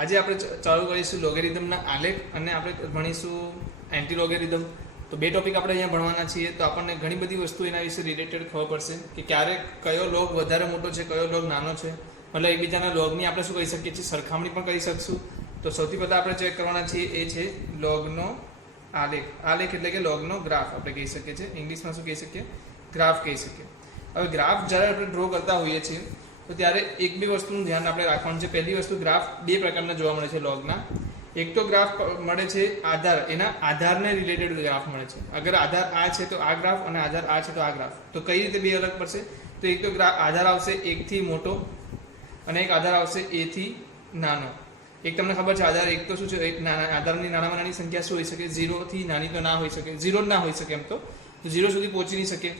આજે આપણે ચાલુ કરીશું લોગેરિધમના આલેખ અને આપણે ભણીશું એન્ટી લોગેરિધમ. તો બે ટોપિક આપણે અહીંયા ભણવાના છીએ, તો આપણને ઘણી બધી વસ્તુ એના વિશે રિલેટેડ ખબર પડશે કે ક્યારે કયો લોગ વધારે મોટો છે, કયો લોગ નાનો છે. મતલબ એકબીજાના લોગની આપણે શું કહી શકીએ છીએ, સરખામણી પણ કરી શકશું. તો સૌથી પહેલાં આપણે ચેક કરવાના છીએ એ છે લોગનો આલેખ. આલેખ એટલે કે લોગનો ગ્રાફ આપણે કહી શકીએ છીએ. ઇંગ્લિશમાં શું કહી શકીએ? ગ્રાફ કહી શકીએ. હવે ગ્રાફ જ્યારે આપણે ડ્રો કરતા હોઈએ છીએ તો ત્યારે એક બે વસ્તુનું ધ્યાન આપણે રાખવાનું છે. પહેલી વસ્તુ, ગ્રાફ બે પ્રકારના જોવા મળે છે લોગના. એક તો ગ્રાફ મળે છે આધાર, એના આધારને રિલેટેડ ગ્રાફ મળે છે. અગર આધાર આ છે તો આ ગ્રાફ અને આધાર આ છે તો આ ગ્રાફ. તો કઈ રીતે બે અલગ પડશે? તો એક તો આધાર આવશે 1 થી મોટો અને એક આધાર આવશે a થી નાનો. એક તમને ખબર છે આધાર એક તો શું છે, આધારની નાનામાં નાની સંખ્યા શું હોઈ શકે? 0 થી નાની તો ના હોઈ શકે, 0 જ ના હોઈ શકે. એમ તો 0 સુધી પહોંચી નહીં શકે.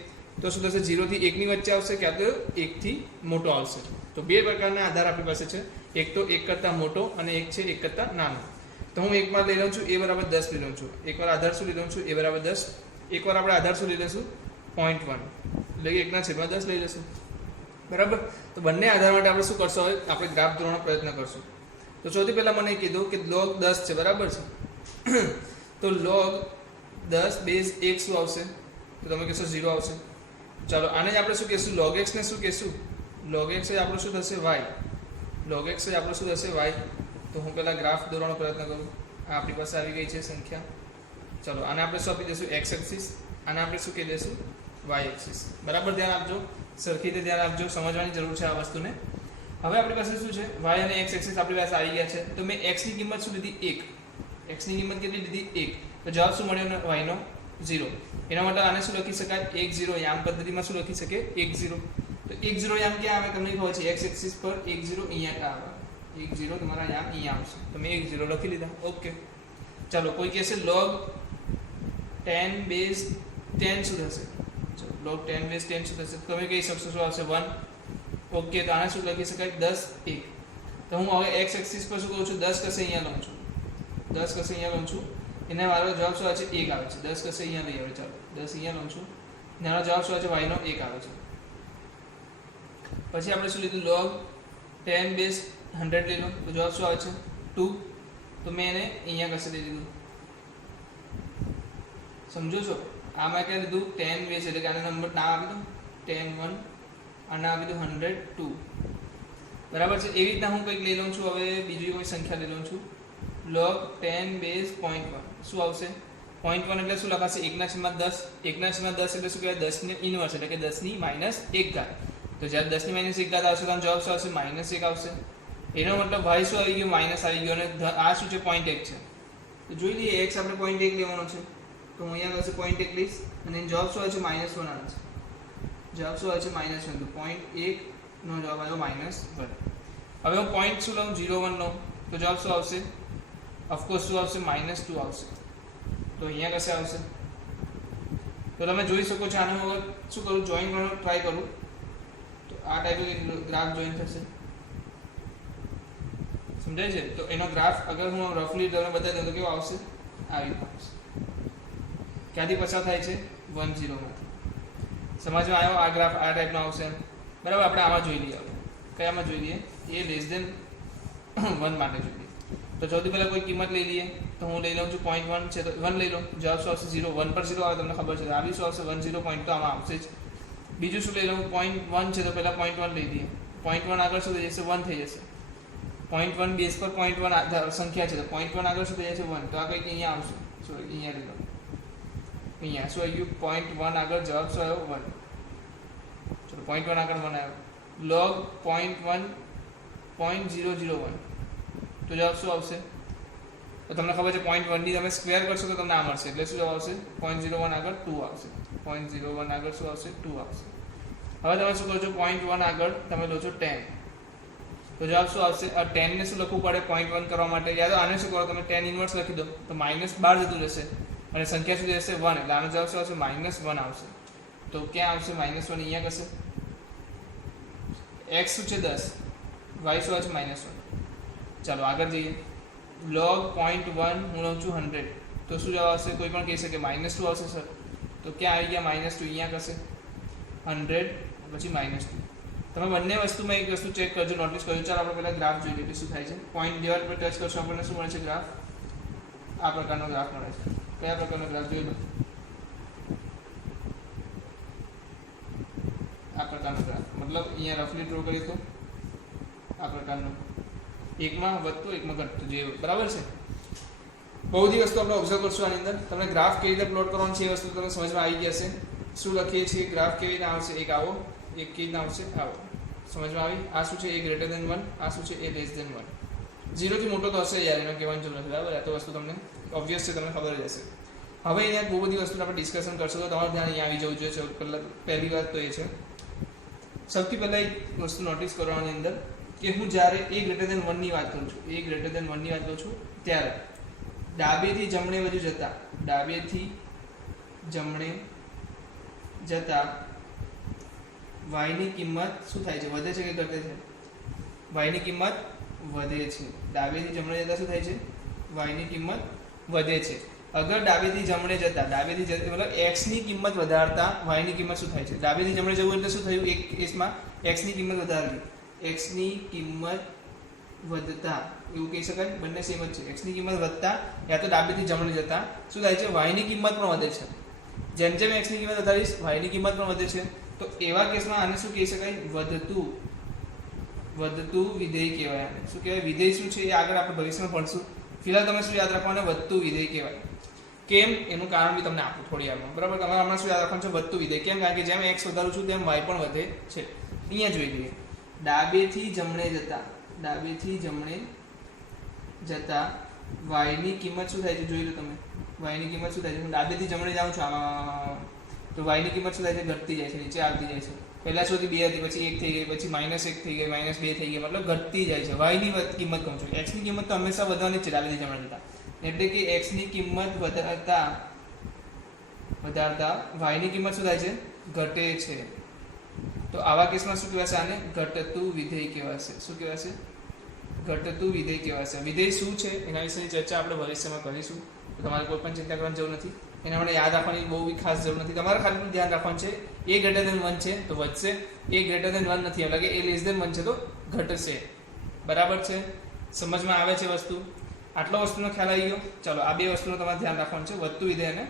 તો શું થશે? 0 થી 1 ની વચ્ચે આવશે, ક્યાં તો 1 થી મોટો આવશે. તો બે પ્રકારના આધાર આપણી પાસે છે. એક તો 1 કરતાં મોટો અને એક છે 1 કરતાં નાનો. તો હું એકવાર લઈ લઉં છું a બરાબર 10 લઈ લઉં છું. એકવાર આધાર શું લઈ લઉં છું? a બરાબર 10. એકવાર આપણે આધાર શું લઈ લઈશું? 0.1 એટલે કે 1/10 લઈ લઈશું. બરાબર. તો બંને આધાર માટે આપણે શું કરશું? હવે આપણે ગ્રાફ દોરવાનો પ્રયત્ન કરશું. તો સૌથી પહેલાં મને કીધું કે log 10 છે, બરાબર છે. તો log 10 બેઝ 1 શું આવશે? તો તમે કહેશો 0 આવશે. ચાલો આને જ આપણે શું કહેશું? log x ને શું કહેશું? log x એ આપણું શું થશે? y. log x એ આપણું શું થશે? y. તો હું પહેલાં ગ્રાફ દોરવાનો પ્રયત્ન કરું. આ આપણી પાસે આવી ગઈ છે સંખ્યા. ચાલો આને આપણે શું આપી દઈશું? x axis. આને આપણે શું કહી દઈશું? y axis. બરાબર, ધ્યાન આપજો, સરખી રીતે ધ્યાન આપજો, સમજવાની જરૂર છે આ વસ્તુને. હવે આપણી પાસે શું છે? y અને x એક્સિસ આપણી પાસે આવી ગયા છે. તો મેં x ની કિંમત શું લીધી? 1. x ની કિંમત કેટલી લીધી? 1. તો જવાબ શું મળ્યો? y નો 0. એના માટે આને શું લખી શકાય? 1 0. યામ પદ્ધતિમાં શું લખી શકે? 1 0. તો 1 0 યામ ક્યાં આવે? તમને ખબર છે x એક્સિસ પર 1 0 અહીંયા આવે. 1 0 તમારા યામ અહીંયા આવશે. તો મેં 1 0 લખી લીધા. ઓકે. ચાલો કોઈ કહેશે log 10 બેઝ 10 શું થશે? ચલો log 10 બેઝ 10 શું થશે? તમે કહી શકશો શું આવશે? 1. ઓકે. તો આને શું લખી શકાય? 10 1. તો હું હવે x એક્સિસ પર શું કરું છું? 10 કશે અહીંયા લઉં છું. 10 કશે અહીંયા લઉં છું. એને મારો જવાબ શું આવે છે? 1 આવે છે. 10 કશે અહીંયા લઈ આવે. ચાલો 10 અહીંયા લઉં છું. એનો જવાબ શું આવે છે? y નો 1 આવે છે. પછી આપણે શું લીધું? log 10 બેઝ 100 લઈ લો. તો જવાબ શું આવે છે? 2. તો મેં એને અહીંયા કશે લઈ લીધું. સમજો છો? આમાં ક્યાં લીધું? 10 બેઝ એટલે કે આને નંબર ના આપી દો. 10 1 આને આપી દો 102. બરાબર છે. એવી રીતના હું કંઈક લઈ લઉં છું. હવે બીજી કોઈ સંખ્યા લઈ લઉં છું. log 10 બેઝ 0.1 શું આવશે? 0.1 એટલે શું લખાશે? 1/10. 1/10 એટલે શું કહેવાય? 10 ની ઇનવર્સ એટલે કે 10 ની -1 ઘાત. તો જ્યારે 10 ની -1 ઘાત આવશે તો જવાબ શું આવશે? -1 આવશે. એનો મતલબ y શું આવી ગયો? માઇનસ આવી ગયો. અને આ શું છે? 0.1 છે. તો જોઈ લઈએ x આપણે 0.1 લેવાનો છે. તો હું અહીંયા કશે 0.1 લઈશ અને એનો જવાબ શું આવે છે? -1 આવે છે. જવાબ શું આવે છે? -1. તો 0.1 નો જવાબ આવ્યો -1. હવે હું પોઈન્ટ શું લઉં? 0.1 લઉં. તો જવાબ શું આવશે? ઓફકોર્સ શું આવશે? -2 આવશે. તો અહીંયા કશે આવશે. તો તમે જોઈ શકો છો. આને હું શું કરું? જોઈન કરવાનો ટ્રાય કરું. તો આ ટાઈપનો ગ્રાફ જોઈન થશે. સમજાય છે? તો એનો ગ્રાફ અગર હું રફલી તમને બતાવી દઉં તો કેવો આવશે? આવી આવશે. ક્યાંથી પસાર થાય છે? 1 0 માંથી. સમજમાં આવ્યો? આ ગ્રાફ આ ટાઈપનો આવશે. બરાબર. આપણે આમાં જોઈ લઈએ. કયામાં જોઈ લઈએ? એ લેસ દેન 1 માટે જોઈ લઈએ. તો સૌથી પહેલાં કોઈ કિંમત લઈ લઈએ. તો હું લઈ લઉં છું 0.1 છે તો 1 લઈ લો. જવાબ શું આવશે? 0. 1 પર 0 આવે તમને ખબર છે. આવી શું આવશે? 1 0 પોઈન્ટ તો આમાં આવશે જ. બીજું શું લઈ લઉં? 0.1 છે તો પહેલાં 0.1 લઈ લઈએ. 0.1 આગળ શું થઈ જશે? 1 થઈ જશે. 0.1 બેઝ પર 0.1 સંખ્યા છે તો 0.1 આગળ શું થઈ જશે? 1. તો આ કંઈક અહીંયા આવશે. સોરી અહીંયા લઈ લો. અહીંયા શું આવી ગયું? 0.1 આગળ જવાબ શું આવ્યો? 1. ચલો 0.1 આગળ 1 આવ્યો. log 0.1 0.001 તો જવાબ શું આવશે? તો તમને ખબર છે 0.1 ની તમે સ્ક્વેર કરશો તો તમને આ મળશે. એટલે શું જવાબ આવશે? 0.01 આગળ 2 આવશે. 0.01 આગળ શું આવશે? 2 આવશે. હવે તમે શું કરો છો? 0.1 આગળ તમે લો છો 10. તો જવાબ શું આવશે? આ 10 ને શું લખવું પડે 0.1 કરવા માટે? યાદ આને શું કરો? તમે 10 ઇન્વર્સ લખી દો તો -12 જતું રહેશે અને સંખ્યા શું રહેશે? 1. એટલે આનો જવાબ શું આવશે? -1 આવશે. તો ક્યાં આવશે? -1 અહીંયા કશે. x શું છે? 10. y શું આવશે? -1. ચાલો આગળ જઈએ. log 0.1 હું લઉં છું 100. તો શું જવાબ આવશે? કોઈ પણ કહી શકે -2 આવશે સર. તો ક્યાં આવી ગયા? -2 અહીંયા કશે. 100 પછી -2. તમે બંને વસ્તુમાં એક વસ્તુ ચેક કરજો, નોટિસ કરજો. ચાલો આપણે પહેલા ગ્રાફ જોઈ લઈએ શું થાય છે. પોઈન્ટ દિવાલ પર ટચ કરશો આપણને શું મળે છે? ગ્રાફ. આ પ્રકારનો ગ્રાફ મળે છે. કયા પ્રકારનો ગ્રાફ જોઈ લો? આ પ્રકારનો ગ્રાફ, મતલબ અહીંયા રફલી ડ્રો કરી તો આ પ્રકારનો એકમાં વધતું એકમાં ઘટતું જે બરાબર છે. બહુ બધી વસ્તુ આપણે ઓબ્ઝર્વ કરશું આની અંદર. તમને ગ્રાફ કેવી રીતે પ્લોટ કરવાનું છે એ વસ્તુ તમને સમજમાં આવી જશે. શું લખીએ છીએ? ગ્રાફ કેવી રીતે આવશે? એક આવો, એક કેવી રીતે આવશે? આવો. સમજમાં આવી? આ શું છે? એ ગ્રેટર દેન 1. આ શું છે? એ લેસ દેન 1. 0 થી મોટો તો હશે યાર, એનો કહેવાની જરૂર નથી બરાબર. આ તો વસ્તુ તમને ઓબ્વિયસ છે, તમને ખબર જ હશે. હવે અહીંયા બહુ બધી વસ્તુ આપણે ડિસ્કશન કરશું તો તમારું ધ્યાન અહીંયા આવી જવું જોઈએ. પહેલી વાત તો એ છે, સૌથી પહેલાં એક વસ્તુ નોટિસ કરવાની અંદર કે હું જ્યારે એ ગ્રેટર દેન 1 ની વાત કરું છું, એ ગ્રેટર દેન 1 ની વાત કરું છું ત્યારે ડાબેથી જમણે બાજુ જતા, ડાબેથી જમણે જતા y ની કિંમત શું થાય છે? વધે છે કે ઘટે છે? y ની કિંમત વધે છે. ડાબેથી જમણે જતા શું થાય છે? y ની કિંમત વધે છે. અગર ડાબેથી જમણે જતા, મતલબ x ની કિંમત વધારતા y ની કિંમત શું થાય છે? ડાબેથી જમણે જવું એટલે શું થયું? એક કેસમાં x ની કિંમત વધારવી, x ની કિંમત વધતા એવું કહી શકાય. બંને સેમ જ છે. x ની કિંમત વધતા યા તો ડાબેથી જમણે જતા શું થાય છે? y ની કિંમત પણ વધે છે. જેમ જેમ x ની કિંમત વધારીશ y ની કિંમત પણ વધે છે. તો એવા કેસમાં આને શું કહી શકાય? વધતું વિધેય કહેવાય. આને શું કહેવાય? વિધેય શું છે એ આગળ આપણે ભવિષ્યમાં ભણશું. ફિલહાલ તમે શું યાદ રાખવાને? વધતું વિધેય કહેવાય. કેમ? એનું કારણ બી તમને આપું થોડી વારમાં બરાબર. તમારે હમણાં શું યાદ રાખવાનું છે? વધતું વિધેય. કેમ? કારણ કે જેમ x વધારું છું તેમ y પણ વધે છે. અહીંયા જોઈ લઈએ. ડાબેથી જમણે જતા, ડાબેથી જમણે જતા y ની કિંમત શું થાય છે? જોઈ લો તમે. y ની કિંમત શું થાય છે? હું ડાબેથી જમણે જાઉં છું આમાં, તો y ની કિંમત શું થાય છે? ઘટતી જાય છે, નીચે આવતી જાય છે. પહેલા સુધી 2 હતી, પછી 1 થઈ ગઈ, પછી -1 થઈ ગઈ, -2 થઈ ગઈ, મતલબ ઘટતી જાય છે. y ની કિંમત કહું છું. x ની કિંમત તો હંમેશા વધવાની છે ડાબેથી જમણે જતા. એટલે કે x ની કિંમત વધારતા y ની કિંમત શું થાય છે? ઘટે છે. તો આવા કેસમાં શું કહેવાશે? આને ઘટતું વિધેય કહેવાશે. શું કહેવાશે? ઘટતું વિધેય કહેવાશે. વિધેય શું છે એના વિશેની ચર્ચા આપણે ભવિષ્યમાં કરીશું. તો તમારે કોઈ પણ ચિંતા કરવાની જરૂર નથી. એના માટે યાદ રાખવાની બહુ બી ખાસ જરૂર નથી. તમારે ખાલી ધ્યાન રાખવાનું છે એ ગ્રેટર દેન 1 છે તો વધશે, એ ગ્રેટર દેન 1 નથી એટલે કે એ લેસ દેન 1 છે તો ઘટશે. બરાબર છે? સમજમાં આવે છે વસ્તુ? આટલો વસ્તુનો ખ્યાલ આવી ગયો. ચાલો આ બે વસ્તુનું તમારે ધ્યાન રાખવાનું છે, વધતું વિધેય અને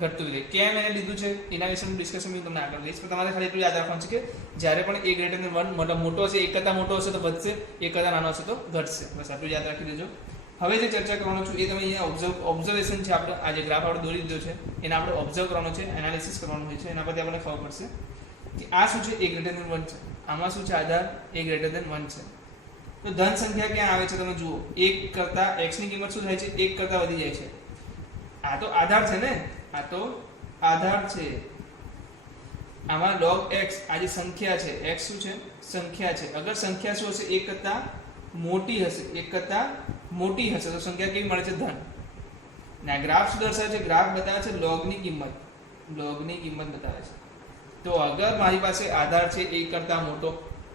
ઘટતું વિધેય. કેમ એને લીધું છે એના વિશેનું ડિસ્કશન હું તમને આગળ લઈશ. પણ તમારે ખાલી એટલું યાદ રાખવાનું છે કે જ્યારે પણ એ ગ્રેટર દેન 1 મતલબ મોટો હશે, એક કરતાં મોટો હશે તો વધશે, એક કરતાં નાનો હશે તો ઘટશે. બસ આટલું યાદ રાખી દેજો. હવે જે ચર્ચા કરવાનો છું એ તમે અહીંયા ઓબ્ઝર્વેશન છે આપણે, આ જે ગ્રાફ આપણે દોરી દીધો છે એને આપણે ઓબ્ઝર્વ કરવાનો છે, એનાલિસિસ કરવાનું હોય છે. એના પરથી આપણને ખબર પડશે કે આ શું છે? એ ગ્રેટર દેન 1 છે. આમાં શું છે? આધાર એ ગ્રેટર દેન 1 છે. તો ધન સંખ્યા ક્યાં આવે છે? તમે જુઓ, 1 કરતાં x ની કિંમત શું થાય છે? 1 કરતાં વધી જાય છે. આ તો આધાર છે ને, આ તો આધાર છે. આમાં log x આ જે સંખ્યા છે, x શું છે? સંખ્યા છે. અગર સંખ્યા શું હશે? 1 કરતાં મોટી હશે, 1 કરતાં મોટી હશે તો સંખ્યા કેવી મળે છે? ધન. ના ગ્રાફ શું દર્શાવે છે? ગ્રાફ બતાવે છે log ની કિંમત, log ની કિંમત બતાવે છે. તો અગર મારી પાસે આધાર છે 1 કરતાં મોટો,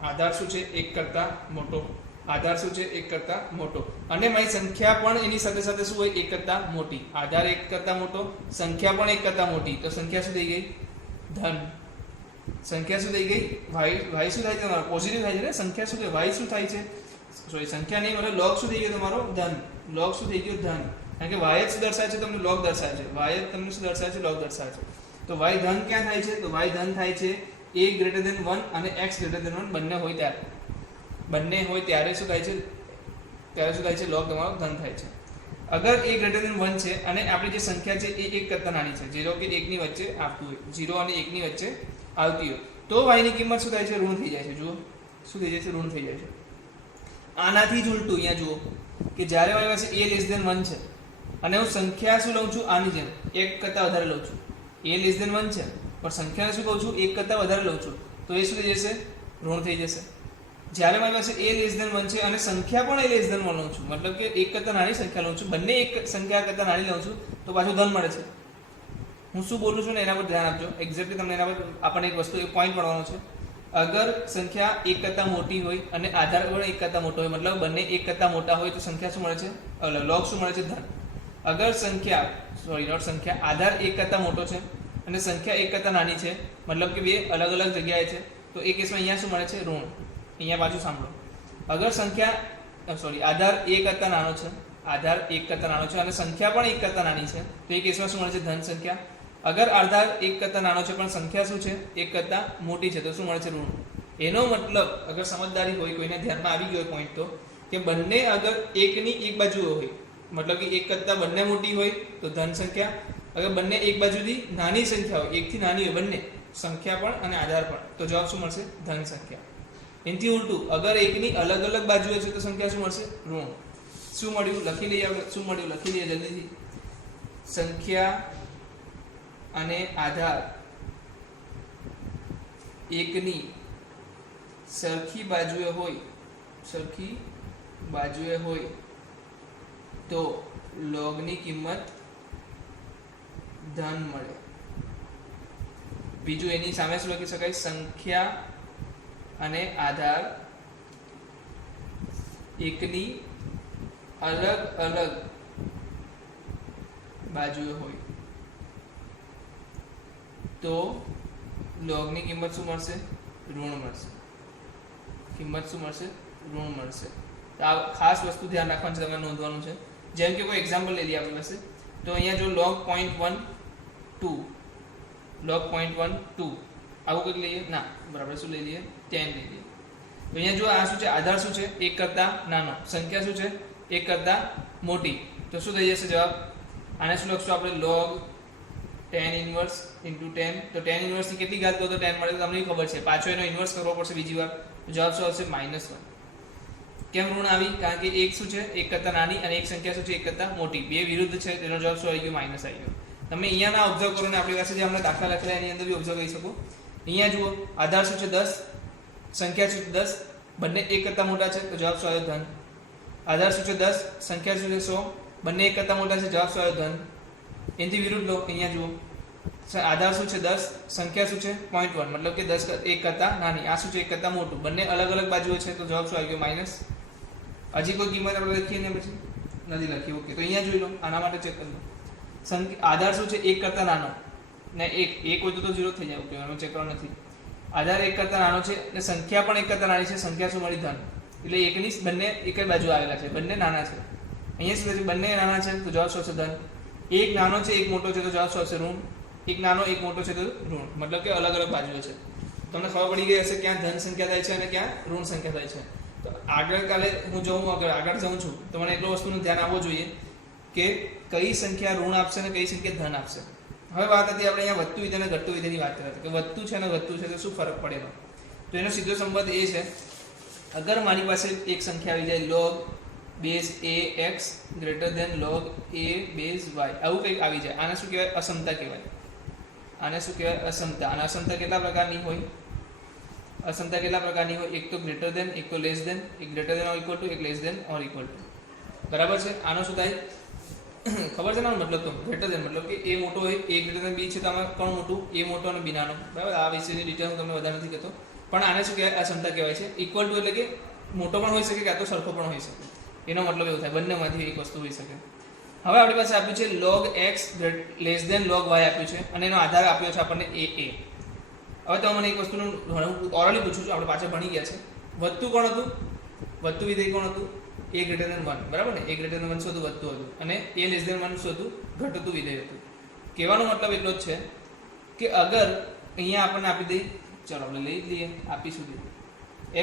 આધાર શું છે? 1 કરતાં મોટો, આધાર શું છે? 1 કરતાં મોટો, અને મારી સંખ્યા પણ એની સાથે સાથે શું હોય? 1 કરતાં મોટી. આધાર 1 કરતાં મોટો, સંખ્યા પણ 1 કરતાં મોટી, તો સંખ્યા શું થઈ ગઈ? ધન. સંખ્યા શું થઈ ગઈ? y શું થાય છે તમારો? પોઝિટિવ થાય છે ને. સંખ્યા શું થાય? y શું થાય છે? સોરી સંખ્યા નહીં, મતલબ log શું થઈ ગયો તમારો? ધન. log શું થઈ ગયો? ધન. કારણ કે y જ દર્શાવે છે તમને log દર્શાવે છે, y જ તમને શું દર્શાવે છે? log દર્શાવે છે. તો y ધન ક્યાં થાય છે? તો y ધન થાય છે a ગ્રેટર દેન 1 અને x ગ્રેટર દેન 1 બંને હોય ત્યારે. બંને હોય ત્યારે શું થાય છે? ત્યારે શું થાય છે? log તમારો ધન થાય છે. અગર a ગ્રેટર દેન 1 છે અને આપણી જે સંખ્યા છે એ 1 કરતાં નાની છે, 0 કે 1 ની વચ્ચે આવતું હોય, 0 અને 1 ની વચ્ચે આવતી હોય, તો y ની કિંમત શું થાય છે? ઋણ થઈ જાય છે. જુઓ શું થઈ જાય છે? ઋણ થઈ જાય છે. આનાથી જ ઉલટું અહીંયા જુઓ કે જ્યારે મારી પાસે a લેસ દેન 1 છે અને હું સંખ્યા શું લઉં છું? આની જેમ 1 કરતાં વધારે લઉં છું. a લેસ દેન 1 છે પણ સંખ્યાને શું કહું છું? 1 કરતાં વધારે લઉં છું, તો એ શું થઈ જશે? ઋણ થઈ જશે. જ્યારે મારી પાસે a લેસ દેન 1 છે અને સંખ્યા પણ a લેસ દેન 1 લઉં છું, મતલબ કે 1 કરતાં નાની સંખ્યા લઉં છું, બંને એક સંખ્યા કરતાં નાની લઉં છું, તો પાછું ધન મળે છે. હું શું બોલું છું ને એના પર ધ્યાન આપજો. એક્ઝેક્ટલી તમને એના પર આપણને એક વસ્તુ, એક પોઈન્ટ મળવાનો છે. અગર સંખ્યા 1 કરતાં મોટી હોય અને આધાર પણ 1 કરતાં મોટો હોય, મતલબ બંને 1 કરતાં મોટા હોય, તો સંખ્યા શું મળે છે? log શું મળે છે? ધન. અગર સંખ્યા આધાર 1 કરતાં મોટો છે અને સંખ્યા 1 કરતાં નાની છે, મતલબ કે બે અલગ અલગ જગ્યાએ છે, તો એ કેસમાં અહીંયા શું મળે છે? ઋણ. અહીંયા પાછું સાંભળો, અગર સંખ્યા આધાર 1 કરતાં નાનો છે, આધાર 1 કરતાં નાનો છે અને સંખ્યા પણ 1 કરતાં નાની છે, તો એ કેસમાં શું મળે છે? ધન સંખ્યા. અગર આધાર 1 કરતાં નાનો છે પણ સંખ્યા શું છે? 1 કરતાં મોટી છે, તો શું મળે છે? ઋણ. એનો મતલબ અગર સમજદારી હોય, કોઈને ધ્યાનમાં આવી ગયો પોઈન્ટ, તો કે બંને અગર એકની એક બાજુ હોય, મતલબ કે 1 કરતાં બંને મોટી હોય તો ધન સંખ્યા, અગર બંને એક બાજુથી નાની સંખ્યા હોય, એકથી નાની હોય બંને સંખ્યા પણ અને આધાર પણ, તો જવાબ શું મળશે? ધન સંખ્યા. એનાથી ઉલટું, અગર એકની અલગ અલગ બાજુએ છે તો સંખ્યા શું મળશે? ઋણ. શું મળ્યું? લખી લઈએ આપણે. શું મળ્યું? લખી લઈએ જલ્દીથી. સંખ્યા અને આધાર એકની સરખી બાજુએ હોય તો લોગની કિંમત ધન મળે. બીજું એની સામે શું લખી શકાય? સંખ્યા અને આધાર એકની અલગ અલગ બાજુએ હોય તો લોગની કિંમત શું મળશે? ઋણ મળશે. કિંમત શું મળશે? ઋણ મળશે. તો આ ખાસ વસ્તુ ધ્યાન રાખવાનું છે, તમારે નોંધવાનું છે. જેમ કે કોઈ એક્ઝામ્પલ લઈ લઈએ આપણી પાસે, તો અહીંયા જો log 0.12 log 0.12 આવું કંઈક લઈએ, ના બરાબર શું લઈ લઈએ? 10 લઈ લઈએ. તો અહીંયા જો આ શું છે? આધાર શું છે? 1 કરતાં નાનો, સંખ્યા શું છે? 1 કરતાં મોટી, તો શું થઈ જશે જવાબ? આને શું લખશું આપણે? log 10 inverse into 10. તો 10 ઇન્વર્સની કેટલી ઘાત કરો તો 10 મળે? તો તમને ખબર છે, પાછો એનો ઇન્વર્સ કરવો પડશે બીજી વાર. તો જવાબ શું આવશે? -1. કેમ ઋણ આવી? કારણ કે એક શું છે? 1 કરતાં નાની અને એક સંખ્યા શું છે? 1 કરતાં મોટી. બે વિરુદ્ધ છે, તેનો જવાબ શું આવી ગયો? માઇનસ આવી ગયો. તમે અહીંયા ના ઓબ્ઝર્વ કરો ને આપણી પાસે જે આપણે દાખલા લખેલા એની અંદર બી ઓબ્ઝર્વ કરી શકો. અહીંયા જુઓ, આધાર શું છે? 10, સંખ્યા શું છે? 10, બંને 1 કરતાં મોટા છે, તો જવાબ શું આવ્યો? ધન. આધાર શું છે? 10, સંખ્યા શું છે? 100, બંને 1 કરતાં મોટા છે, જવાબ શું આવ્યો? ધન. એનાથી વિરુદ્ધ લો. અહીંયા જુઓ, આધાર શું છે? 10, સંખ્યા શું છે? 0.1, મતલબ કે 10 1 કરતાં નાની, આ શું છે? 1 કરતાં મોટું, બંને અલગ અલગ બાજુઓ છે, તો જવાબ શું આવી ગયો? માઇનસ. હજી કોઈ કિંમત આપણે લખીએ ને? પછી નથી લખી. ઓકે, તો અહીંયા જોઈ લો, આના માટે ચેક કરી લો. આધાર શું છે? 1 કરતાં નાનો ને 1 હોય તો 0 થઈ જાય. ઓકે, એનો ચેક કરવાનો નથી. આધાર 1 કરતાં નાનો છે અને સંખ્યા પણ 1 કરતાં નાની છે, સંખ્યા શું મળી? ધન. એટલે એકની બંને એક જ બાજુ આવેલા છે, બંને નાના છે. અહીંયા શું છે? બંને નાના છે, તો જવાબ શું હશે? ધન. એક નાનો છે, એક મોટો છે, તો જવાબ શું હશે? ઋણ. એક નાનો એક મોટો છે તો ઋણ, મતલબ કે અલગ અલગ બાજુઓ છે. તમને ખબર પડી ગઈ હશે ક્યાં ધન સંખ્યા થાય છે અને ક્યાં ઋણ સંખ્યા થાય છે. તો આગળ કાલે હું આગળ જાઉં છું તો મને એટલો વસ્તુનું ધ્યાન આવવું જોઈએ કે કઈ સંખ્યા ઋણ આપશે અને કઈ સંખ્યા ધન આપશે. હવે વાત હતી આપણે અહીંયા વધતું વિધેય અને ઘટતું વિધેયની વાત કરતા કે વધતું છે અને ઘટતું છે તો શું ફરક પડે એનો. તો એનો સીધો સંબંધ એ છે, અગર મારી પાસે એક સંખ્યા આવી જાય log base ax greater than log a base y, આવું કંઈક આવી જાય, આને શું કહેવાય? અસમતા કહેવાય. આને શું કહેવાય? અસમતા. અને અસમતા કેટલા પ્રકારની હોય? અસમતા કેટલા પ્રકારની હોય? એક તો ગ્રેટર ધેન, એક તો લેસ ધેન, એક greater than or equal to, એક less than or equal to. બરાબર છે? આનો શું થાય ખબર છે ને? મતલબ તો ગ્રેટર ધેન મતલબ કે એ મોટો હોય, એ ગ્રેટર ધેન બી છે, તો આમાં કોણ મોટું? એ મોટો અને બી નાનો. બરાબર? આ વિશેની ડિટેલ હું તમને વધારે નથી કહેતો, પણ આને શું કહેવાય? અસમતા કહેવાય છે. ઇક્વલ ટુ એટલે કે મોટો પણ હોઈ શકે કાં તો સરખો પણ હોઈ શકે. એનો મતલબ એવું થાય બંનેમાંથી એક વસ્તુ હોઈ શકે. હવે આપણી પાસે આપ્યું છે log x less than log y આપ્યું છે અને એનો આધાર આપ્યો છે આપણને a. હવે તો મને એક વસ્તુનું ઓરલી પૂછું છું, આપણે પાછળ ભણી ગયા છે. વધતું કોણ હતું? વધતું વિધેય કોણ હતું? a greater than 1. બરાબર ને? a ગ્રેટર ધેન 1 શું હતું? વધતું હતું. અને a લેસ ધેન 1 શું હતું? ઘટતું વિધેય હતું. કહેવાનો મતલબ એટલો જ છે કે અગર અહીંયા આપણને આપી દઈ, ચાલો આપણે લઈ લઈએ, આપીશું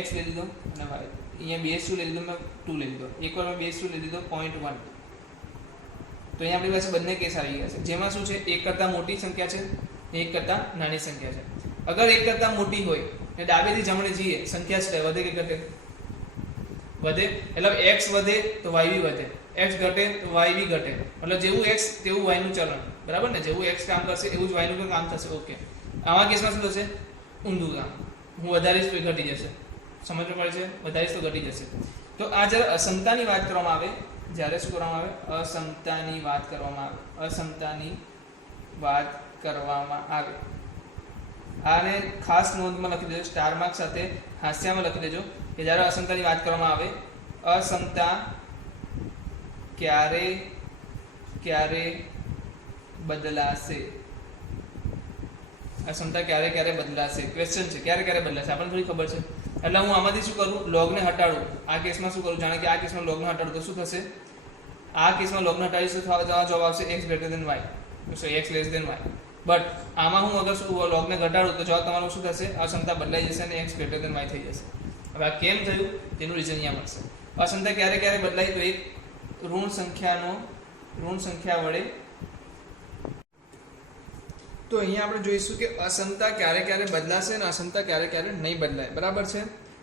x લઈ લીધો અને y, અહીંયા બેઝ શું લઈ લીધો? મેં 2 લઈ લીધો. એકવાર મેં બેઝ શું લઈ લીધો? 0.1. તો અહીંયા આપણી પાસે બંને કેસ આવી ગયા છે, જેમાં શું છે? 1 કરતાં મોટી સંખ્યા છે, 1 કરતાં નાની સંખ્યા છે. અગર 1 કરતાં મોટી હોય ને ડાબેથી જમણે જઈએ, સંખ્યા છે વધે કે ઘટે? વધે. એટલે x વધે તો y બી વધે, x ઘટે તો y બી ઘટે. મતલબ જેવું x તેવું y નું ચલણ. બરાબર ને? જેવું x કામ કરશે એવું જ y નું પણ કામ થશે. ઓકે, આવા કેસમાં શું થશે? ઊંધું કામ. હું વધારીશ તો ઘટી જશે. સમજ પડે છે? વધારીશ તો ઘટી જશે. તો આ જ્યારે અસમતાની વાત કરવામાં આવે, જ્યારે શું કરવામાં આવે? અસમતાની વાત કરવામાં આવે. અસમતાની વાત કરવામાં આવે. આને ખાસ નોંધમાં લખી દેજો, સ્ટાર માર્ક સાથે હાસ્યામાં લખી દેજો કે જ્યારે અસમતાની વાત કરવામાં આવે, અસમતા ક્યારે બદલાશે? આ ક્ષમતા ક્યારે ક્યારે બદલાશે? ક્વેશ્ચન છે, ક્યારે ક્યારે બદલાશે આપણને થોડી ખબર છે. એટલે હું આમાંથી શું કરું? લોગને હટાડું. આ કેસમાં શું કરું? જાણે કે આ કેસમાં લોગને હટાડું તો શું થશે? આ કેસમાં લોગને હટાડીશું તો જવાબ આવશે x greater than y, x less than y. But આમાં હું અગર શું લોગને ઘટાડું તો જવાબ તમારો શું થશે? આ ક્ષમતા બદલાઈ જશે અને x ગ્રેટર દેન y થઈ જશે. હવે આ કેમ થયું તેનું રીઝન અહીંયા મળશે. આ ક્ષમતા ક્યારે ક્યારે બદલાય? તો એક ઋણ સંખ્યા વડે. તો અહીંયા આપણે જોઈશું કે અક્ષમતા ક્યારે ક્યારે બદલાશે અને અક્ષમતા ક્યારે ક્યારે નહીં બદલાય. બરાબર છે.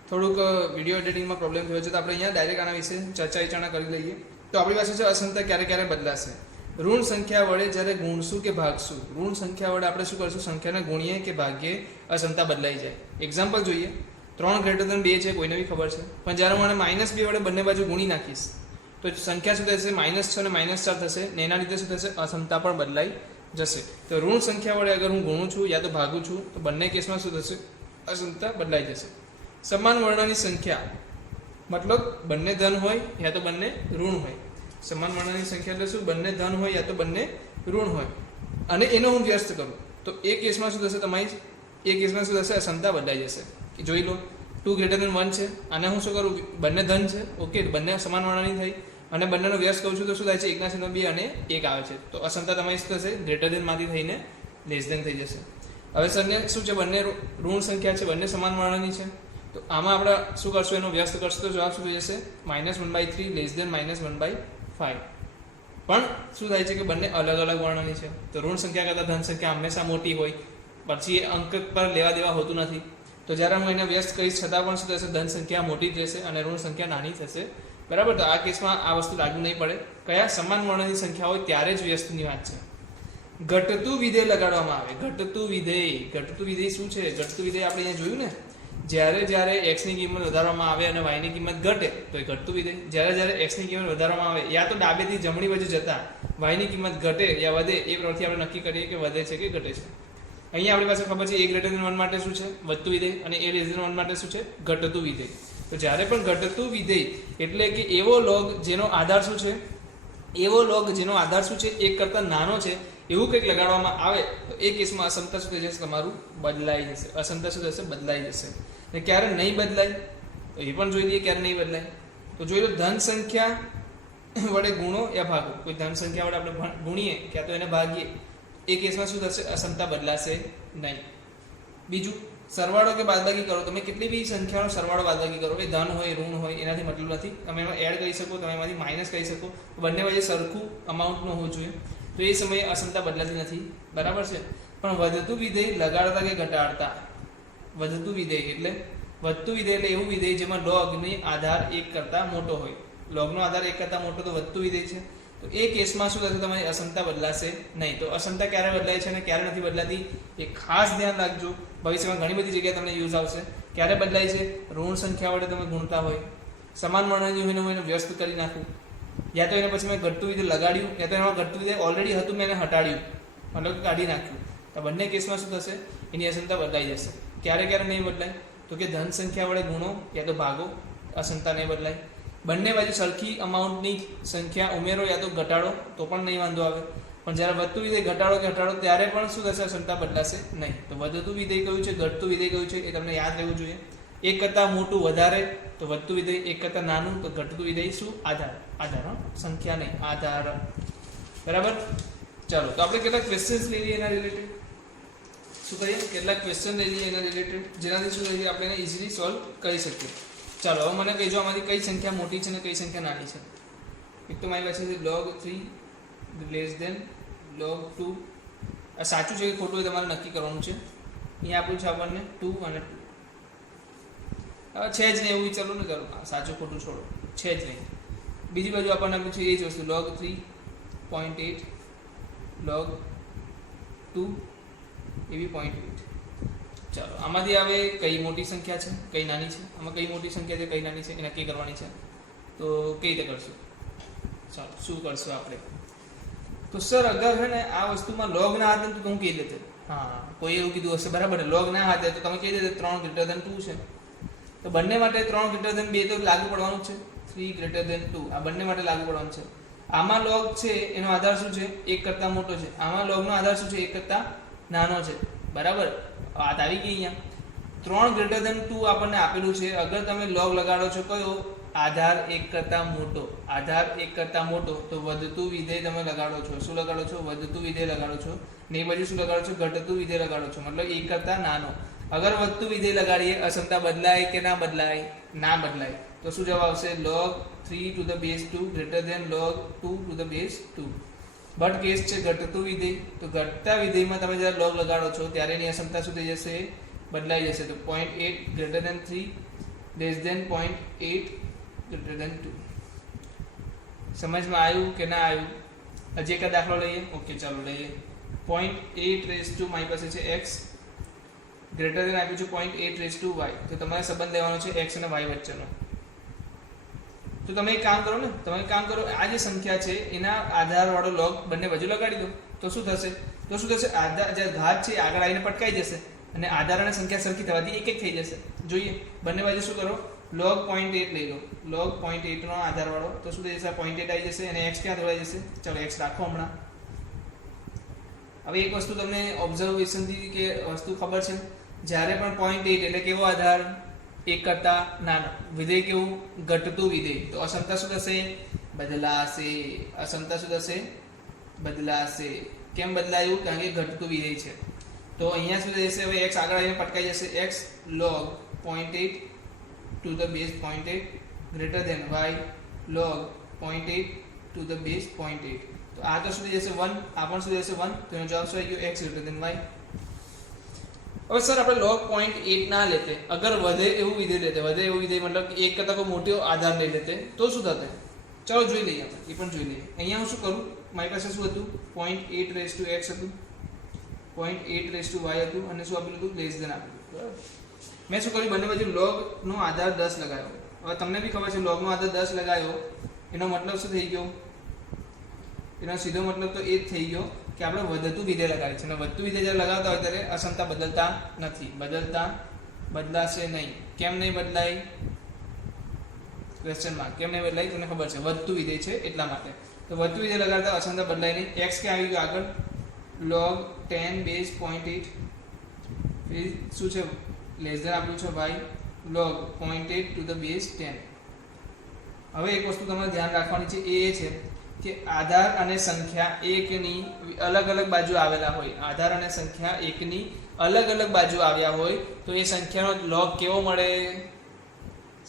થોડુંક વિડીયો એડિટિંગમાં પ્રોબ્લેમ થયો છે તો આપણે અહીંયા ડાયરેક્ટ આના વિશે ચર્ચા વિચારણા કરી લઈએ. તો આપણી પાસે છે અક્ષમતા ક્યારે ક્યારે બદલાશે. ઋણ સંખ્યા વડે જ્યારે ગુણશું કે ભાગશું, ઋણ સંખ્યા વડે આપણે શું કરશું? સંખ્યાને ગુણીએ કે ભાગીએ અક્ષમતા બદલાઈ જાય. એક્ઝામ્પલ જોઈએ. 3 ગ્રેટર દેન 2 છે, કોઈને બી ખબર છે, પણ જ્યારે હું -2 વડે બંને બાજુ ગુણી નાખીશ તો સંખ્યા શું થશે? -6 અને -4 થશે ને એના લીધે શું થશે? અક્ષમતા પણ બદલાઈ જશે. તો ઋણ સંખ્યા વડે અગર હું ગુણું છું યા તો ભાગું છું તો બંને કેસમાં શું થશે? અક્ષમતા બદલાઈ જશે. સમાન વર્ણની સંખ્યા મતલબ બંને ધન હોય યા તો બંને ઋણ હોય. સમાન વર્ણની સંખ્યા એટલે શું? બંને ધન હોય યા તો બંને ઋણ હોય અને એનો હું વ્યસ્ત કરું તો એ કેસમાં શું થશે? તમારી એ કેસમાં શું થશે? અક્ષમતા બદલાઈ જશે. જોઈ લો 2 ગ્રેટર દેન 1 છે અને હું શું કરું? બંને ધન છે, ઓકે, બંને સમાન વર્ણની થઈ અને બંનેનો વ્યસ્ત કહું છું તો શું થાય છે? 1/2 અને 1 આવે છે. તો અક્ષમતા તમારી શું થશે? ગ્રેટર દેન માંથી થઈને લેસ દેન થઈ જશે. હવે સંજ્ઞા શું છે? બંને ઋણ સંખ્યા છે, બંને સમાન વર્ણની છે. તો આમાં આપણે શું કરશું? એનો વ્યસ્ત કરશું તો જવાબ શું થઈ જશે? -1/3 લેસ દેન -1/5. પણ શું થાય છે કે બંને અલગ અલગ વર્ણની છે. તો ઋણ સંખ્યા કરતાં ધન સંખ્યા હંમેશા મોટી હોય, પછી એ અંક પર લેવા દેવા હોતું નથી. તો જ્યારે હું એને વ્યસ્ત કહીશ છતાં પણ શું થશે? ધન સંખ્યા મોટી જ રહેશે અને ઋણ સંખ્યા નાની થશે. બરાબર. તો આ કેસમાં આ વસ્તુ લાગુ નહીં પડે. કયા? સમાન વર્ણની સંખ્યા હોય ત્યારે જ વ્યસ્તની વાત છે. ઘટતું વિધેય લગાડવામાં આવે. ઘટતું વિધેય શું છે? ઘટતું વિધેય આપણે અહીંયા જોયું ને, જ્યારે x ની કિંમત વધારવામાં આવે અને y ની કિંમત ઘટે તો એ ઘટતું વિધેય. જ્યારે x ની કિંમત વધારવામાં આવે યા તો ડાબેથી જમણી બાજુ જતા y ની કિંમત ઘટે યા વધે એ પરથી આપણે નક્કી કરીએ કે વધે છે કે ઘટે છે. અહીંયા આપણી પાસે ખબર છે a ગ્રેટર દેન 1 માટે શું છે? વધતું વિધેય અને a લેસ દેન 1 માટે શું છે? ઘટતું વિધેય. તો જ્યારે પણ ઘટતું વિધેય એટલે કે એવો લોગ જેનો આધાર શું છે? એક કરતાં નાનો છે એવું કંઈક લગાડવામાં આવે તો એ કેસમાં અક્ષમતા શું થઈ જશે? તમારું બદલાઈ જશે. અક્ષમતા શું થશે? બદલાઈ જશે. ને ક્યારે નહીં બદલાય તો એ પણ જોઈ લઈએ ક્યારે નહીં બદલાય. તો જોઈ લો, ધન સંખ્યા વડે ગુણો યા ભાગો. કોઈ ધન સંખ્યા વડે આપણે ગુણીએ ક્યાં તો એને ભાગીએ એ કેસમાં શું થશે? અક્ષમતા બદલાશે નહીં. બીજું, સરવાળો કે બાદબાકી કરો. તમે કેટલી બી સંખ્યાનો સરવાળો બાદબાકી કરો, એ ધન હોય ઋણ હોય એનાથી મતલબ નથી. તમે એમાં એડ કરી શકો, તમે એમાંથી માઇનસ કરી શકો. બંને વચ્ચે સરખું અમાઉન્ટનું હોવું જોઈએ. તો એ સમયે અક્ષમતા બદલાતી નથી. બરાબર છે. પણ વધતું વિધેય લગાડતા કે ઘટાડતા. વધતું વિધેય એટલે એવું વિધેય જેમાં લોગની આધાર 1 કરતાં મોટો હોય. લોગનો આધાર 1 કરતાં મોટો તો વધતું વિધેય છે. તો એ કેસમાં શું થશે? તમારી અક્ષમતા બદલાશે નહીં. તો અક્ષમતા ક્યારે બદલાય છે અને ક્યારે નથી બદલાતી એ ખાસ ધ્યાન રાખજો. ભવિષ્યમાં ઘણી બધી જગ્યાએ તમને યુઝ આવશે. ક્યારે બદલાય છે? ઋણ સંખ્યા વડે તમે ગુણતા હોય, સમાન વર્ણની હોય હું એને વ્યસ્ત કરી નાખું, યા તો એને પછી મેં ઘટતું વિધેય લગાડ્યું, યા તો એમાં ઘટતું વિધેય ઓલરેડી હતું મેં એને હટાડ્યું, મતલબ કાઢી નાખ્યું. તો બંને કેસમાં શું થશે? એની અક્ષમતા બદલાઈ જશે. ક્યારે ક્યારે નહીં બદલાય? તો કે ધન સંખ્યા વડે ગુણો યા તો ભાગો, અક્ષમતા નહીં બદલાય. બંને બાજુ સરખી અમાઉન્ટની સંખ્યા ઉમેરો યા તો ઘટાડો તો પણ નહીં વાંધો આવે. પણ જ્યારે વધતું વિધેય ઘટાડો ત્યારે પણ શું થશે? અક્ષમતા બદલાશે નહીં. તો વધતું વિધેય કયું છે, ઘટતું વિધેય કયું છે એ તમને યાદ રહેવું જોઈએ. 1 કરતાં મોટું વધારે તો વધતું વિધેય, 1 કરતાં નાનું તો ઘટતું વિધેય. શું? આધાર, સંખ્યા નહીં, આધાર. બરાબર. ચાલો, તો આપણે કેટલાક ક્વેશ્ચન્સ લઈ લઈએ એના રિલેટેડ. શું કરીએ? કેટલાક ક્વેશ્ચન લઈ લઈએ એના રિલેટેડ, જેનાથી શું થઈ આપણે એને ઇઝીલી સોલ્વ કરી શકીએ. ચાલો, હવે મને કહેજો આમાંથી કઈ સંખ્યા મોટી છે અને કઈ સંખ્યા નાની છે. એક તો મારી પાસે છે log 3 લેસ દેન log 2. આ સાચું છે કે ખોટું એ તમારે નક્કી કરવાનું છે. અહીંયા આપ્યું છે આપણને 2 અને 2. હવે છે જ નહીં એવું વિચારો ને, કરો સાચું ખોટું છોડો, છે જ નહીં. બીજી બાજુ આપણને આપ્યું છે એ જ વસ્તુ log 3.8 log 2 એવી 0.8. ચાલો, આમાંથી હવે કઈ મોટી સંખ્યા છે કઈ નાની છે? આમાં કઈ મોટી સંખ્યા છે કઈ નાની છે એ નક્કી કરવાની છે. તો કઈ રીતે કરશું? ચાલો, શું કરશું આપણે? તો સર અગર છે ને આ વસ્તુમાં લોગ ના હાથે તો હું કહી દેતે, હા કોઈ એવું કીધું હશે, બરાબર. લોગ ના હાથે તો તમે કહી દેતે 3 ગ્રેટર દેન 2 છે. તો બંને માટે 3 ગ્રેટર દેન 2 તો લાગુ પડવાનું છે. 3 ગ્રેટર દેન 2 આ બંને માટે લાગુ પડવાનું છે. આમાં લોગ છે એનો આધાર શું છે? 1 કરતાં મોટો છે. આમાં લોગનો આધાર શું છે? 1 કરતાં નાનો છે. બરાબર, વાત આવી ગઈ અહીંયા. 3 ગ્રેટર ધેન 2 આપણને આપેલું છે. અગર તમે લોગ લગાડો છો કયો, આધાર 1 કરતાં મોટો, આધાર 1 કરતાં મોટો, તો વધતું વિધેય તમે લગાડો છો. શું લગાડો છો? વધતું વિધેય લગાડો છો. ને એ બાજુ શું લગાડો છો? ઘટતું વિધેય લગાડો છો, મતલબ 1 કરતાં નાનો. અગર વધતું વિધેય લગાડીએ, અસમતા બદલાય કે ના બદલાય? ના બદલાય. તો શું જવાબ આવશે? log 3 to the base 2 greater than log 2 to the base 2. But case છે ઘટતું વિધેય, તો ઘટતા વિધેયમાં તમે જ્યારે log લગાડો છો ત્યારે એની અસમતા શું થઈ જશે? બદલાઈ જશે. તો 0.8 greater than 3 less than 0.8 greater than 2. સમજમાં આવ્યું કે ના આવ્યું? હજી એક દાખલો લઈએ. ઓકે, ચાલો લઈએ. 0.8 રેઝ ટુ મારી પાસે છે x ગ્રેટર ધેન આપ્યું છે 0.8 રેઝ ટુ y. તો તમારે સંબંધ લેવાનો છે x અને y વચ્ચેનો. તો તમે એક કામ કરો ને, તમે એક કામ કરો, આ જે સંખ્યા છે એના આધાર વાળો log બંને બાજુ લગાડી દો. તો શું થશે? આધાર જે ઘાત છે આગળ આવીને પટકાઈ જશે અને આધાર અને સંખ્યા સરખી થવાથી એક એક થઈ જશે. જોઈએ, બંને બાજુ શું કરો? log 0.8 લઈ લો. log 0.8 નો આધાર વાળો, તો શું થઈ જશે? 0.8 આવી જશે અને x ક્યાં દોરાઈ જશે? ચલો x રાખો હમણાં. હવે એક વસ્તુ તમને ઓબ્ઝર્વેશનથી કે વસ્તુ ખબર છે, જ્યારે પણ 0.8 એટલે કેવો આધાર? 1 કરતાં નાનો. વિધેય કેવું? ઘટતું વિધેય. તો અસમતા શું થશે? બદલાશે. અસમતા શું થશે? બદલાશે. કેમ બદલાયું? કારણ કે ઘટતું વિધેય છે. તો અહીંયા શું થશે? હવે x આગળ આવીને પટકાઈ જશે. x log 0.8 to the base 0.8 greater than y log 0.8 to the base 0.8. તો આ તો શું થઈ જશે? 1. આ પણ શું થઈ જશે? 1. તો એનો જવાબ શું આવી ગયો? x greater than y. હવે સર આપણે log 0.8 ના લેતે, અગર વધે એવું વિધેય લેતે, વધે એવું વિધેય મતલબ કે 1 કરતાં કોઈ મોટો આધાર લઈ લેતે, તો શું થશે? ચાલો જોઈ લઈએ આપણે, એ પણ જોઈ લઈએ. અહીંયા હું શું કરું? મારી પાસે શું હતું? 0.8 રેઝ ટુ x હતું, 0.8 રેઝ ટુ y હતું અને શું આપેલું હતું? લેસ ધેન આપેલું. બરાબર, મેં શું કર્યું? બંને બાજુ log નો આધાર 10 લગાવ્યો. હવે તમને બી ખબર છે log નો આધાર 10 લગાવ્યો એનો મતલબ શું થઈ ગયો? એનો સીધો મતલબ તો એ જ થઈ ગયો કે આપણે વધતું વિધેય લગાવીએ છીએ, અને વધતું વિધેય જ્યારે લગાવતા હોય ત્યારે અસમતા બદલતા નથી. બદલાશે નહીં. કેમ નહીં બદલાય? Question mark. કેમ નહીં બદલાય? તમને ખબર છે વધતું વિધેય છે એટલા માટે. તો વધતું વિધેય લગાડતા અસમતા બદલાય નહીં. x ક્યાં આવી ગયો આગળ? log 10 base 0.8. ફિર શું છે? લેસ ધેન આપ્યું છે y log 0.8 to the base 10. હવે એક વસ્તુ તમારે ધ્યાન રાખવાની છે, એ છે કે આધાર અને સંખ્યા એકની અલગ અલગ બાજુ આવેલા હોય, આધાર અને સંખ્યા એકની અલગ અલગ બાજુ આવ્યા હોય તો એ સંખ્યાનો log કેવો મળે?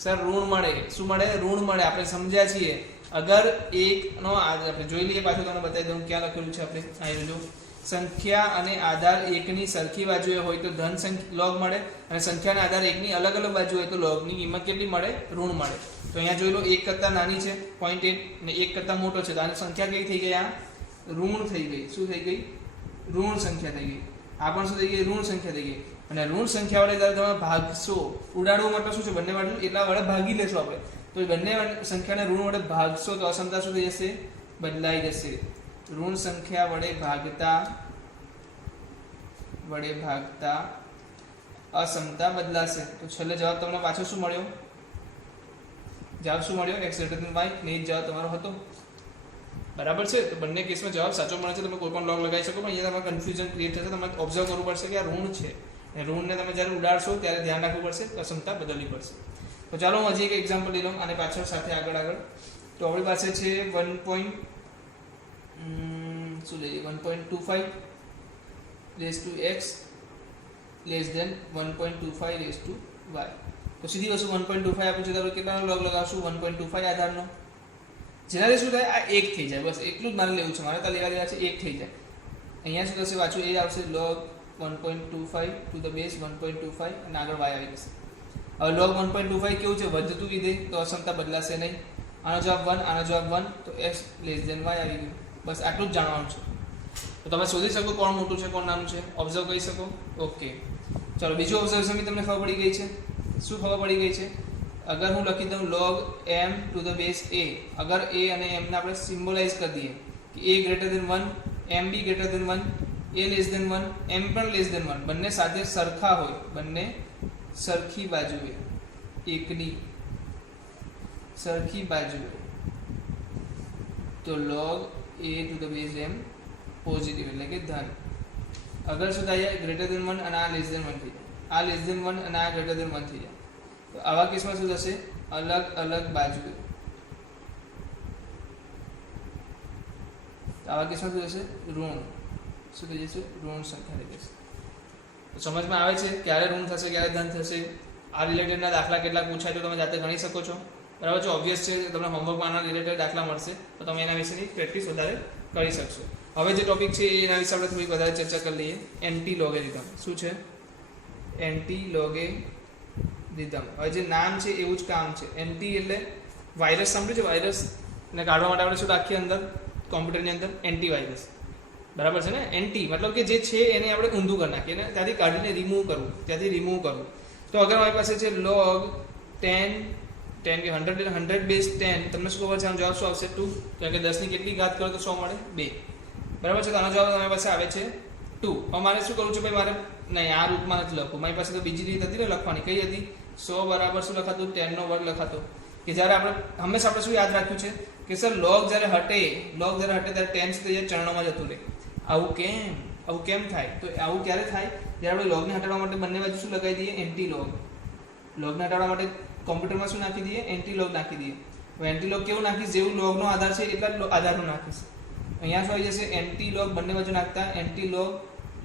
સર ઋણ મળે. શું મળે? ઋણ મળે. આપણે સમજ્યા છીએ. અગર એકનો આપણે જોઈ લઈએ, પાછું તમને બતાવી દઉં ક્યાં લખેલું છે. આપણે અહીં જો સંખ્યા અને આધાર એકની સરખી બાજુએ હોય તો ધન log મળે, અને સંખ્યા અને આધાર એકની અલગ અલગ બાજુ હોય તો logની કિંમત કેટલી મળે? ઋણ મળે. તો અહીંયા જોઈ લો, 1 કરતાં નાની છે 0.8 અને 1 કરતાં મોટો છે, તો આની સંખ્યા કઈ થઈ ગઈ? આ ઋણ થઈ ગઈ. શું થઈ ગઈ? ઋણ સંખ્યા થઈ ગઈ. આ પણ શું થઈ ગઈ? ઋણ સંખ્યા થઈ ગઈ. અને ઋણ સંખ્યા વડે જ્યારે તમે ભાગશો, ઉડાડવું મતલબ શું છે? બંને બાજુ એટલા વડે ભાગી લેશો આપણે. તો બંને સંખ્યાને ઋણ વડે ભાગશો તો અસમતા શું થઈ જશે? બદલાઈ જશે. ઋણ સંખ્યા વડે ભાગતા અસમતા બદલાશે. તો છેલ્લે જવાબ તમને પાછો શું મળ્યો? જવાબ શું મળ્યો? x greater than y. ને એ જવાબ તમારો હતો. બરાબર છે. તો બંને કેસમાં જવાબ સાચો મળે છે. તમે કોઈ પણ log લગાવી શકો, પણ અહીંયા તમારે કન્ફ્યુઝન ક્રિએટ થશે. તમારે ઓબ્ઝર્વ કરવું પડશે કે આ ઋણ છે, અને ઋણને તમે જ્યારે ઉડાડશો ત્યારે ધ્યાન રાખવું પડશે, અસમતા બદલવી પડશે. તો ચાલો હું હજી એક એક્ઝામ્પલ લઈ લઉં આને પાછળ સાથે આગળ. તો આપણી પાસે છે 1.25 raise to x less than 1.25 raise to y. તો સીધી વસ્તુ 1.25 આપ્યું છે, તો કેટલાનો log લગાવશું? 1.25 આધારનો. જેનાથી શું થાય? આ 1 થઈ જાય. બસ એટલું જ મારે લેવું છે. મારે તો લેવા દેવા છે 1 થઈ જાય. અહીંયા શું થશે? પાછું એ આવશે log 1.25 ટુ ધ બેઝ 1.25 અને આગળ y આવી જશે. હવે log 1.25 કેવું છે? વધતું વિધેય, તો અસમતા બદલાશે નહીં. આનો જવાબ 1, આનો જવાબ 1, તો x લેસ ધેન y આવી ગયું. બસ આટલું જ જાણવાનું છે. તો તમે શોધી શકો કોણ મોટું છે, કોણ નાનું છે, ઓબ્ઝર્વ કરી શકો. ઓકે, ચાલો બીજું ઓબ્ઝર્વેશન તમને ખબર પડી ગઈ છે. શું ખબર પડી ગઈ છે? અગર હું લખી દઉં log m to the base a, અગર a અને m ને આપણે સિમ્બોલાઇઝ કરી દઈએ કે a greater than 1, m be greater than 1, a less than 1, m પણ લેસ ધેન 1, બંને સાથે સરખા હોય, બંને સરખી બાજુએ, એકની સરખી બાજુએ, તો log a to the base m positive એટલે કે ધન. અગર શું થાય ગ્રેટર દેન 1 અને આ લેસ દેન 1 થઈ જાય, આ લેસ દેન 1 અને આ ગ્રેટર દેન 1 થઈ જાય, તો આવા કેસમાં શું થશે અલગ અલગ બાજુએ, તો આવા કેસમાં શું થશે ઋણ, શું થઈ જશે ઋણ સંખ્યા થઈ જશે. તો સમજમાં આવે છે ક્યારે ઋણ થશે ક્યારે ધન થશે. આ રિલેટેડના દાખલા કેટલાક પૂછાય તો તમે જાતે ગણી શકો છો, બરાબર છે. ઓબ્વિયસ છે તમને હોમવર્કમાં આના રિલેટેડ દાખલા મળશે તો તમે એના વિશેની પ્રેક્ટિસ વધારે કરી શકશો. હવે જે ટોપિક છે એના વિશે આપણે થોડી વધારે ચર્ચા કરી લઈએ. એન્ટી લોગેરિધમ શું છે? Anti logarithm. હવે જે નામ છે એવું જ કામ છે. એન્ટી એટલે વાયરસ સાંભળ્યું છે, વાયરસ ને કાઢવા માટે આપણે શું રાખીએ અંદર કોમ્પ્યુટરની અંદર એન્ટીવાયરસ, બરાબર છે ને. એન્ટી મતલબ કે જે છે એને આપણે ઊંધું કરી નાખીએ ને ત્યાંથી કાઢીને રિમૂવ કરવું, ત્યાંથી રિમૂવ કરવું. તો અગર મારી પાસે છે log 10 કે 100 બેઝ 10, તમને શું ખબર છે આનો જવાબ શું આવશે 2, કારણ કે 10 ની કેટલી ઘાત કરો તો 100 મળે 2, બરાબર છે. તો આનો જવાબ તમારી પાસે આવે છે 2. હવે મારે શું કરવું છે ભાઈ, મારે નહીં આ રૂપમાં નથી લખવું, મારી પાસે તો બીજી રીત હતી ને લખવાની. કઈ હતી? 100 બરાબર શું લખાતું 10 નો વર્ગ લખાતો. કે જ્યારે આપણે હંમેશા આપણે શું યાદ રાખ્યું છે કે સર log જ્યારે હટે ત્યારે 10 સુધી ચરણોમાં જતું રહે. આવું કેમ થાય? તો આવું ક્યારે થાય? જ્યારે આપણે લોગને હટાડવા માટે બંને બાજુ શું લગાવી દઈએ એન્ટી લોગ. લોગને હટાડવા માટે કોમ્પ્યુટરમાં શું નાખી દઈએ એન્ટી લોગ નાખી દઈએ. હવે એન્ટી લોગ કેવું નાખીશ? જેવું લોગનો આધાર છે એટલા જ આધારનું નાખીશ. અહીંયા શું આવી જશે એન્ટી લોગ બંને બાજુ નાખતા એન્ટી લોગ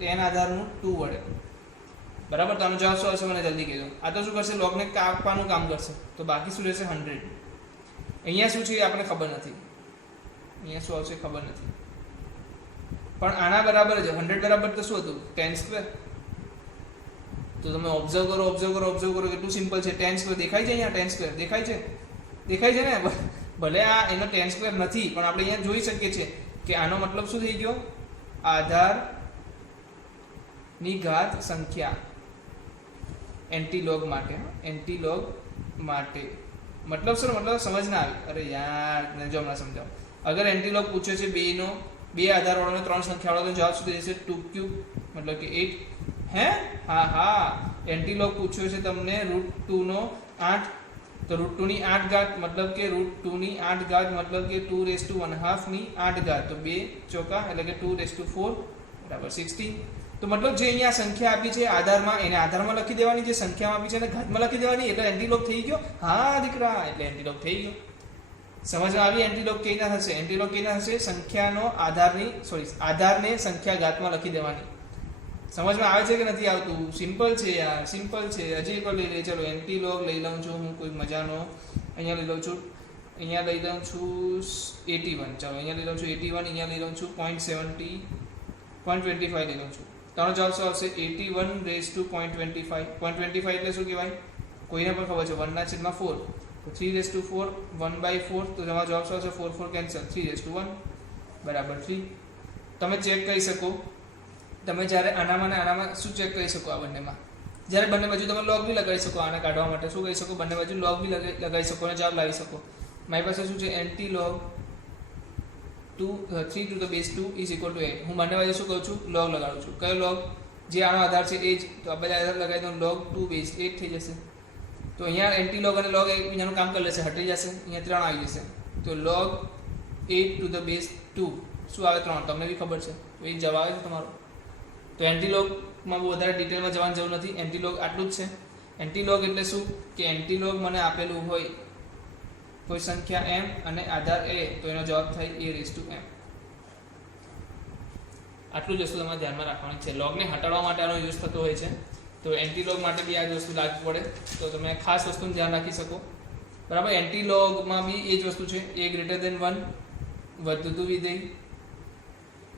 10 આધારનું 2 વડે, બરાબર. તો આનો જવાબ શું આવશે મને જલ્દી કહેજો. આ તો શું કરશે લોગને કાપવાનું કામ કરશે, તો બાકી શું રહેશે 100. અહીંયા શું છે એ આપણે ખબર નથી, અહીંયા શું આવશે ખબર નથી, પણ આના બરાબર જ 100 બરાબર તો શું હતું 10². તો તમે ઓબ્ઝર્વ કરો કેટલું સિમ્પલ છે. 10² દેખાય છે અહીંયા 10² દેખાય છે ને. ભલે આ એનો 10² નથી પણ આપણે અહીંયા જોઈ શકીએ છીએ કે આનો મતલબ શું થઈ ગયો આધારની ઘાત સંખ્યા એન્ટી લોગ માટે મતલબ સર મતલબ સમજ ના આવી? અરે યાર જો હમણાં સમજાવો. અગર એન્ટી લોગ પૂછ્યો છે 2 આધાર વાળો 3 સંખ્યા વાળો તો જવાબ શું થઈ જશે 2³ મતલબ કે 8. હે હા એન્ટી લોગ પૂછ્યો છે તમને √2 નો 8, તો √2 ની 8 ઘાત મતલબ કે √2 ની 8 ઘાત મતલબ કે 2⁻½ ની 8 ઘાત, તો 2 ચોકા એટલે કે 2⁴ બરાબર 16. તો મતલબ જે અહીંયા સંખ્યા આપી છે આધારમાં એને આધારમાં લખી દેવાની, જે સંખ્યામાં આપી છે એને ઘાતમાં લખી દેવાની, એટલે એન્ટી લોગ થઈ ગયો. હા દીકરા, એટલે એન્ટી લોગ થઈ ગયો. સમજમાં આવી? એન્ટી લોગ કેવી રીતના થશે? એન્ટી લોગ કેવી રીતના થશે? સંખ્યાનો આધારને સંખ્યા ઘાતમાં લખી દેવાની. સમજમાં આવે છે કે નથી આવતું? સિમ્પલ છે યાર, સિમ્પલ છે. હજી એક લઈ લે. ચલો એન્ટી લોગ લઈ લઉં છું હું કોઈ મજાનો. અહીંયા લઈ લઉં છું 81. ચાલો અહીંયા લઈ લઉં છું 81, અહીંયા લઈ લઉં છું 0.25 લઈ લઉં છું. તારો જવાબ શું આવશે 81/0.25. 0.25 એટલે શું કહેવાય? કોઈને પણ ખબર છે 1/4, તો 3/4 1/4, તો તમારો જવાબ શું આવશે 4 કેન્સલ 3/1 બરાબર 3. તમે ચેક કરી શકો, તમે જ્યારે આનામાં શું ચેક કરી શકો? આ બંનેમાં જ્યારે બંને બાજુ તમે લોગ બી લગાવી શકો. આને કાઢવા માટે શું કરી શકો? બંને બાજુ લોગ બી લગાવી શકો અને જવાબ લાવી શકો. મારી પાસે શું છે anti log 3 to the base 2 is equal to 8. હું બંને બાજુ શું કરું છું લોગ લગાડું છું. કયો લોગ? જે આનો આધાર છે એ જ. તો આ બધા આધાર લગાવી દો log 2 base 8 થઈ જશે. તો અહીંયા એન્ટી લોગ અને લોગ એકબીજાનું કામ કરી લેશે, હટી જશે, અહીંયા 3 આવી જશે. તો log 8 to the base 2 શું આવે 3, તમને બી ખબર છે. તો એ જવાબ આવે છે તમારો. તો એન્ટી લોગમાં બહુ વધારે ડિટેલમાં જવાની જરૂર નથી. એન્ટી લોગ આટલું જ છે. એન્ટી લોગ એટલે શું કે એન્ટી લોગ મને આપેલું હોય કોઈ સંખ્યા m અને આધાર a, તો એનો જવાબ થાય a⁻m. આટલું જ વસ્તુ તમારે ધ્યાનમાં રાખવાની છે. લોગને હટાડવા માટે આનો યુઝ થતો હોય છે, તો એન્ટી લોગ માટે બી આ જ વસ્તુ લાગુ પડે, તો તમે ખાસ વસ્તુનું ધ્યાન રાખી શકો. બરાબર. એન્ટી લોગમાં બી એ જ વસ્તુ છે. a > 1 વધતું વિધેય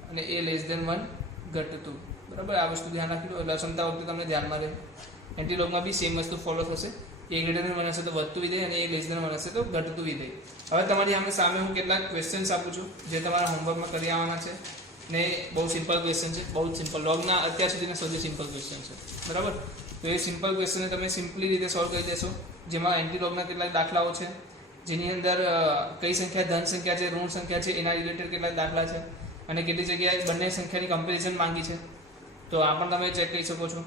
અને a <1 ઘટતું. બરાબર. આ વસ્તુ ધ્યાન રાખી લો એટલે અસમતા વખતે તમને ધ્યાનમાં રહે. એન્ટી લોગમાં બી સેમ વસ્તુ ફોલો થશે. a > 1 હશે તો વધતું વિધેય અને a <1 હશે તો ઘટતું વિધેય. હવે તમારી સામે હું કેટલાક ક્વેશ્ચન્સ આપું છું જે તમારા હોમવર્કમાં કરી આવવાના છે ને બહુ સિમ્પલ ક્વેશ્ચન છે, બહુ જ સિમ્પલ. લોગના અત્યાર સુધીના સૌથી સિમ્પલ ક્વેશ્ચન છે. બરાબર. તો એ સિમ્પલ ક્વેશ્ચનને તમે સિમ્પલી રીતે સોલ્વ કરી દેશો, જેમાં એન્ટી લોગના કેટલાક દાખલાઓ છે, જેની અંદર કઈ સંખ્યા ધન સંખ્યા છે, ઋણ સંખ્યા છે, એના રિલેટેડ કેટલાક દાખલા છે, અને કેટલી જગ્યાએ બંને સંખ્યાની કમ્પેરિઝન માંગી છે. તો આ પણ તમે ચેક કરી શકો છો.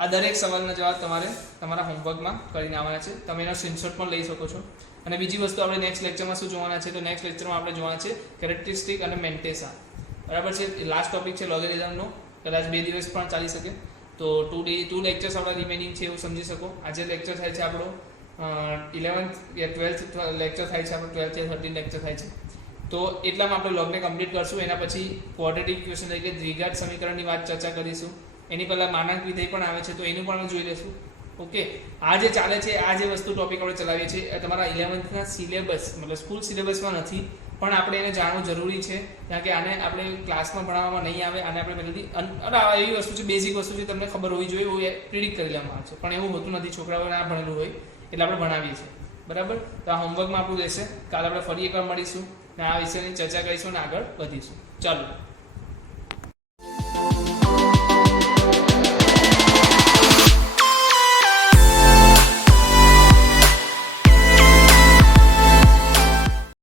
આ દરેક સવાલના જવાબ તમારે તમારા હોમવર્કમાં કરીને આવવાના છે. તમે એનો સ્ક્રીનશોટ પણ લઈ શકો છો. અને બીજી વસ્તુ આપણે નેક્સ્ટ લેક્ચરમાં શું જોવાના છે? તો નેક્સ્ટ લેક્ચરમાં આપણે જોવાના છે કેરેક્ટરિસ્ટિક અને મેન્ટેસા. બરાબર છે. લાસ્ટ ટોપિક છે લોગેરિધમનો. કદાચ 2 દિવસ પણ ચાલી શકે. તો 2 લેક્ચર્સ આપણા રિમેનિંગ છે એવું સમજી શકો. આજે લેક્ચર થાય છે આપણો 11th યા 12th લેક્ચર થાય છે આપણો, 12th યા 13 લેક્ચર થાય છે. તો એટલામાં આપણે લોગને કમ્પ્લીટ કરશું. એના પછી ક્વોડ્રેટિક ઇક્વેશન એટલે કે દ્વિઘાત સમીકરણની વાત ચર્ચા કરીશું. એની પહેલાં માનાંક વિધેય પણ આવે છે તો એનું પણ જોઈ લઈશું. ઓકે, આ જે ચાલે છે, આ જે વસ્તુ ટોપિક આપણે ચલાવીએ છીએ એ તમારા 11થના સિલેબસ મતલબ સ્કૂલ સિલેબસમાં નથી, પણ આપણે એને જાણવું જરૂરી છે. કારણ કે આને આપણે ક્લાસમાં ભણાવવામાં નહીં આવે. આને આપણે પહેલેથી એવી વસ્તુ છે, બેઝિક વસ્તુ છે, તમને ખબર હોવી જોઈએ, એવું પ્રિડિક્ટ કરી લેવામાં આવે છે. પણ એવું હોતું નથી, છોકરાઓએ ના ભણેલું હોય એટલે આપણે ભણાવીએ છીએ. બરાબર, તો આ હોમવર્કમાં આપણું રહેશે. કાલે આપણે ફરી એકવાર મળીશું ને આ વિષયની ચર્ચા કરીશું અને આગળ વધીશું. ચાલો.